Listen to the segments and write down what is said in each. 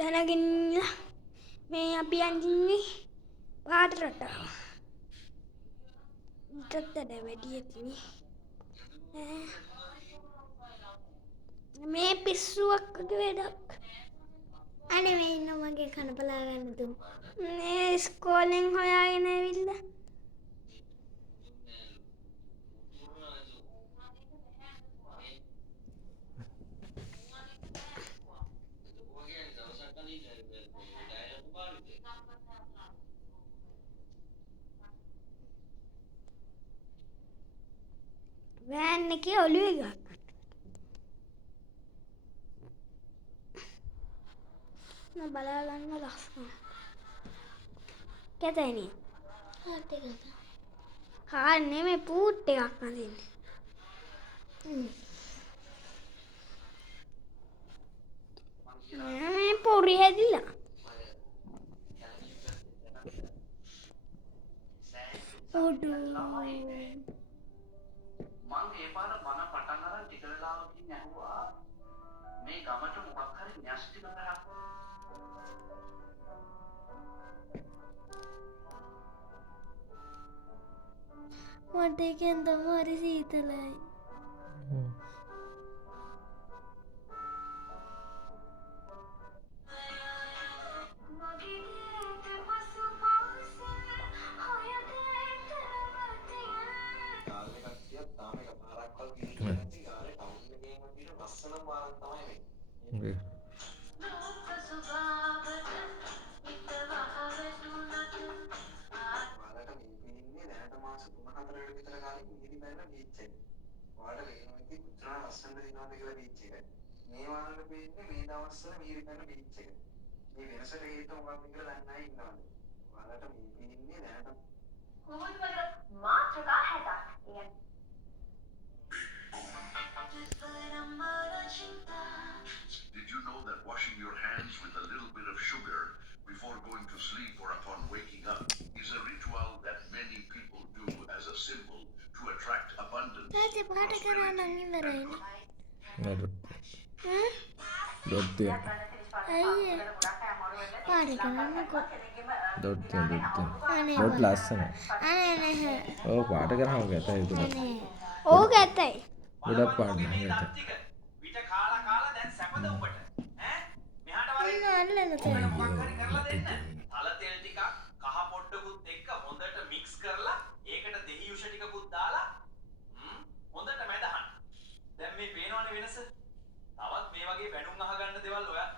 දැනගෙන මේ අපි අඳින්නේ පාට රටාව. ඊටත් වැඩි ඇතිනේ. මේ පිස්සුවක් වගේ වැඩක්. අනේ මේ ඉන්න මගේ කන බලා ගන්න දුම්. මේ ඉස්කෝලෙන් හොයාගෙන ඇවිල්ලා. වෑන් එකේ ඔළුවේ ගන්න. මම බලා ගන්න ලස්සන. කැතයිනේ. හාත් එකක්. හා නෙමෙයි පූට් එකක් අඳින්නේ. මේ පොරි හැදිලා. ඔඩු. මං ඒ පාර බන පටන් අරන් ටික වෙලාවකින් ඇහුවා මේ ගමට මොකක් හරි න්‍යෂ්ටි කරක් මට එකෙන් තමයි හරි සීතලයි. Did you know that washing your hands with a little bit of sugar before going to sleep or upon waking up is a ritual that many people do as a symbol to attract abundance? තාත්තේ පාට කරා නම් ඉවරයි. දොත්තිය අයියේ. පාට කරන්නකෝ. දොත්තිය අනේ. දොත් ලස්සන. අනේ නැහැ. ඔව් පාට කරාම ගැතයි තුන. අනේ. ඕක ඇතයි. ගොඩක් පාට නෑ ගැත. විට කාලා කාලා දැන් සැපද උඹට ඈ මෙහාට වරේ අල්ලන්න මොකක් හරි කරලා දෙන්න තල තෙල් ටිකක් කහ පොට්ටකුත් එක්ක හොඳට මික්ස් කරලා ඒකට දෙහි යුෂ ටිකකුත් දාලා හොඳට මැදහන් දැන් මේ පේනවනේ වෙනස තවත් මේ වගේ බැනුම් අහගන්න දේවල් ඔයා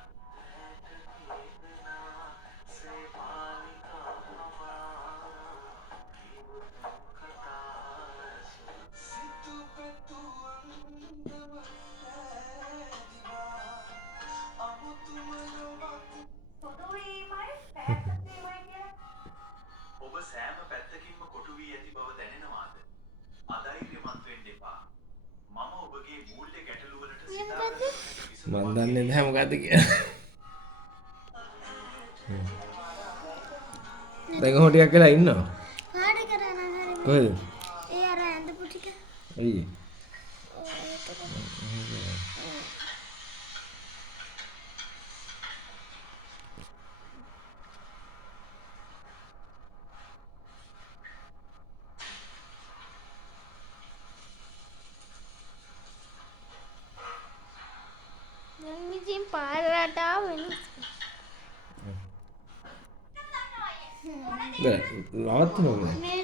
ඔබ සෑම පැත්තකින්ම කොටු වී ඇති බව දැනෙනවාද? අධෛර්යමත් වෙන්න එපා. මම ඔබගේ මූල්‍ය ගැටලුවලට සිතා මන් දන්නේ නැහැ මොකද්ද කියලා. දැන් කොහොම ටිකක් වෙලා ඉන්නවා. පාට කරා නම් හරි. කොහෙද? ඒ අර ඇඳපු ටික. ඇයි? දැන් ඉතින් පාට රටාව වෙනස්. දැන් නවත්තුනවා. මේ